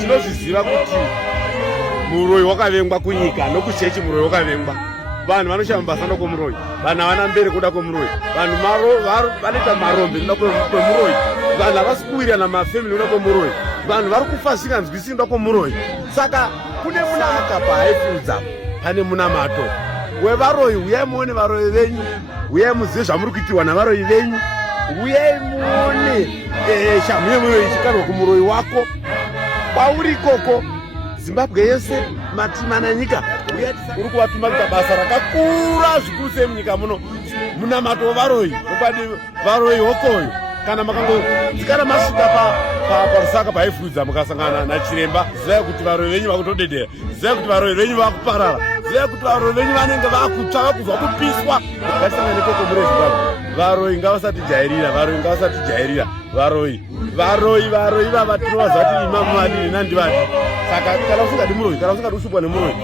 tinozviziva kuti muroyi wakavengwa kunyika, nokuchechi muroyi wakavengwa. Vanhu vanoshamba basa nokomuroyi, vanhu havana mberi kuda kwemuroyi, vanhu vanoita marombe noda kwemuroyi, vanhu havasi kuwirirana mafemili noda kwemuroyi, vanhu vari kufa zvisinganzwisisi noda kwemuroyi. Saka kune munaka paHighfields apo pane munamato wevaroyi. Uyai muone varoyi venyu, uyai muzive zvamuri kuitirwa navaroyi venyu, uyai muone shamhu yemuroyi ichikanwa kumuroyi wako kwauri ikoko. Zimbabwe yese matimana nyika uri kuvatuma kuita basa rakakura zvikuru sei munyika muno. Munamato wevaroyi nokwadi varoyi hokoyo. Kana makangodzikana masvika parusaka paHighfields mukasangana nachiremba, zivai kuti varoyi venyu vakutodedera, zivai kuti varoyi venyu vakuparara, zivai kuti varoyi venyu vanenge vakutsva vakuzwa kupiswa. Ngatisangane koko muri Zimbabwe. Varoyi ngavasati jairira, varoyi ngavasati jairira. Varoyi vava tinovaziva kuti imamu vadini nandivati. Saka kana usingadi muroyi, kana usingadi kushupwa nemuroyi,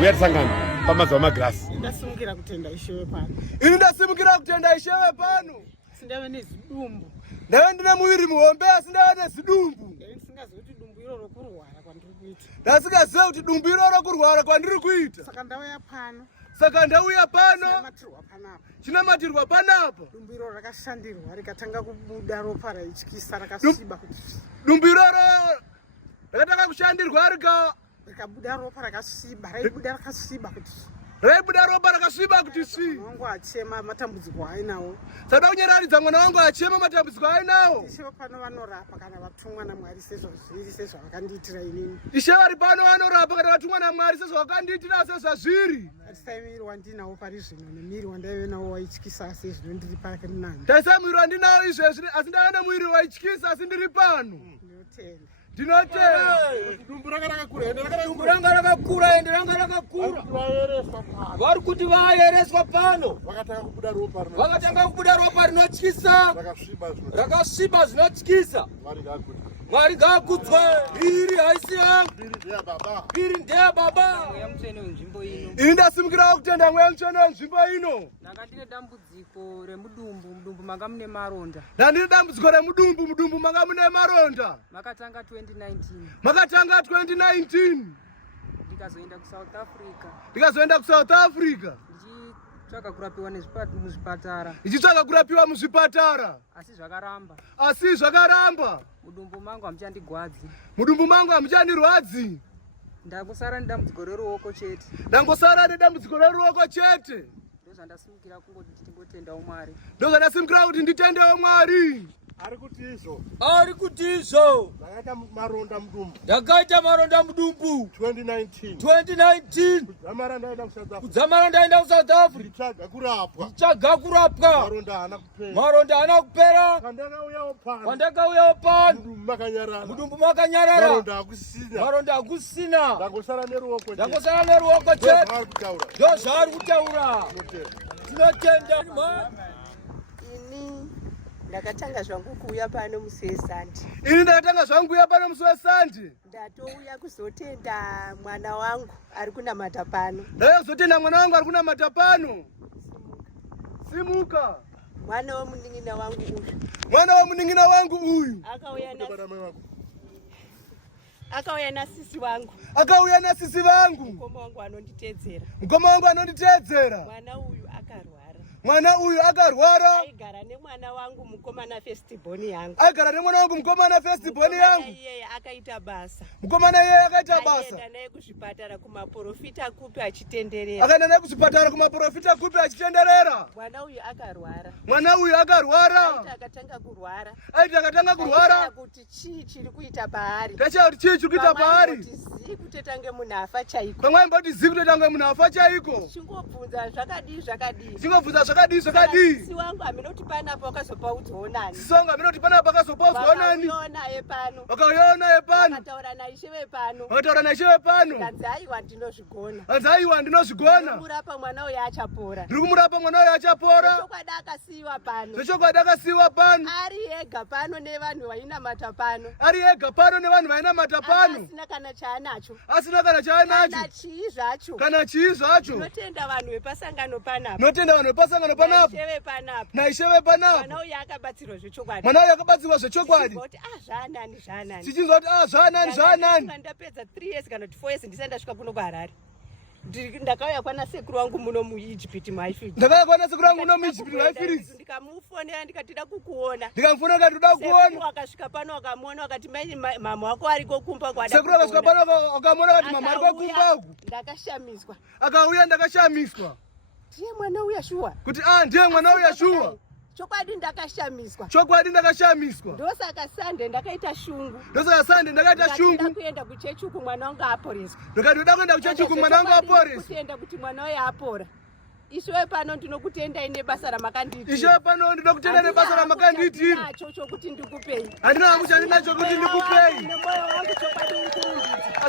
uya tisangane pamazuva magirasi. Ndasimukira kutenda ishewe pano. Ini ndasimukira kutenda ishewe pano. Sindave nezidumbu. Ndave ndine muviri muhombe asi ndave nezidumbu. Ndisingazivi kuti dumbu iroro kurwara kwandiri kuita. Ndasingazivi kuti dumbu iroro kurwara kwandiri kuita. Saka ndauya pano. Saka ndauya pano. Chinamatirwa panapa. Chinamatirwa panapa. Dumbu iroro rakashandirwa rikatanga kubuda ropa raityisa rakasviba kuti. Dumbu iroro rakatanga kushandirwa rikabuda ropa rakasviba, raibuda rakasviba kuti. Raibuda ropa rakasviba kuti si. Mwana wangu achema matambudziko ainawo. Sada kunyaradza mwana wangu achema matambudziko ainawo. Ishewe pano vanorapa kana vatumwa naMwari sezvazviri sezvavakandiitira inini. Ishewe vari pano vanorapa kana vatumwa naMwari sezvavakandiitira sezvazviri. Tarisai muviri wandinawo pari zvino nemuviri wandaive nawo waityisa asi zvino ndiri pake nani. Tarisai muviri wandinawo izvezvi asi ndava nemuviri waityisa asi ndiri pano. Ndinotenda. Dumbu ranga rakakura ende rakakura. Vari kuti vaereswa pano. Vakatanga kubuda ropa rinotyisa. Rakasviba zvinotyisa. Mwari ngaakudzwe. Iri haisi yangu. Iri ndeye baba. Ini ndasimukira kutenda mweya mutsvene wenzvimbo ino. Ndanga ndine dambudziko remudumbu manga mune maronda. Ndandine dambudziko remudumbu manga mune maronda. Makatanga 2019. Ndikazoenda kuSouth Africa. Ndichitsvaka kurapiwa muzvipatara. Ndichitsvaka kurapiwa muzvipatara. Asi zvakaramba. Mudumbu mangu hamuchandirwadzi. Ndangosara nedambudziko reruoko chete. Ndozvandasimukira kungoti ndingotendawo Mwari. Ndozvandasimukira kuti nditendewo Mwari. Ari kuti izvo. Ndakaita maronda mudumbu. 2019. Kudzamara ndaenda kuSouth Africa. Ndichaga kurapwa. Maronda haana kupera. Pandakauyawo pano. Mudumbu makanyarara. Maronda hakusina. Ndangosara neruoko chete. Ndozvaari kutaura. Tinotenda. Ndakatanga zvangu kuuya pano musi weSande. Ndatouya kuzotenda mwana wangu ari kunamata pano. Simuka. Mwana womunin'ina wangu uyu. Akauya nasisi vangu. Mukoma wangu anonditeedzera. Mwana uyu akarwara. Aigara nemwana wangu mukomana firstborn yangu. Iye akaita basa. Akaenda naye kuzvipatara kumaprofita kupi achitenderera. Mwana uyu akarwara. Akatanga kurwara. Kuti chii chiri kuita paari. Kutotange munhu afa chaiko. Chingobvunza zvakadii. Sisi wangu aminoti panapo wakazopaudzawo nani. Vakauyawo naye pano. Vakataura naishewe pano. Kanzi aiwa ndinozvigona. Ndikumurapa mwana uyu achapora. Zvechokwadi akasiyiwa pano. Ari ega pano nevanhu vainamata pano. Asina kana chaanacho. Kana chii zvacho. Tinotenda vanhu vepasangano panapa. Naishewe panapa. Mwana uyu akabatsirwa zvechokwadi. Tichizoti zvanani ndapedza 3 years kana 4 years ndisati ndasvika kuno kuHarare. Ndakauya kwana sekuru wangu muno muEgypt maifiri. Ndakauya kwana sekuru wangu muno muEgypt maifiri. Ndikamufonera ndikatida kukuona. Ndikamufonera ndikatida kukuona. Sekuru akasvika pano akamuona akati mama wako ariko kumba kwada. Sekuru akasvika pano akamuona akati mama ariko kumba uku. Ndakashamiswa. Akauya ndakashamiswa. Ndiye mwana uya shuwa. Kuti ndiye mwana uya shuwa. Chokwadi ndakashamiswa. Ndosaka Sande ndakaita shungu. Ndakuenda kuchechi uku mwana wangu aporeswa. Ndakatoda kuenda kuchechi uku mwana wangu aporeswa. Kuenda kuti mwana uya apora. Iswe pano ndinokutenda ine basa ramakanditi. Nacho chokuti ndikupei. Handina kuti ndikupei. Nemoyo wangu chokwadi uri kurumbidza.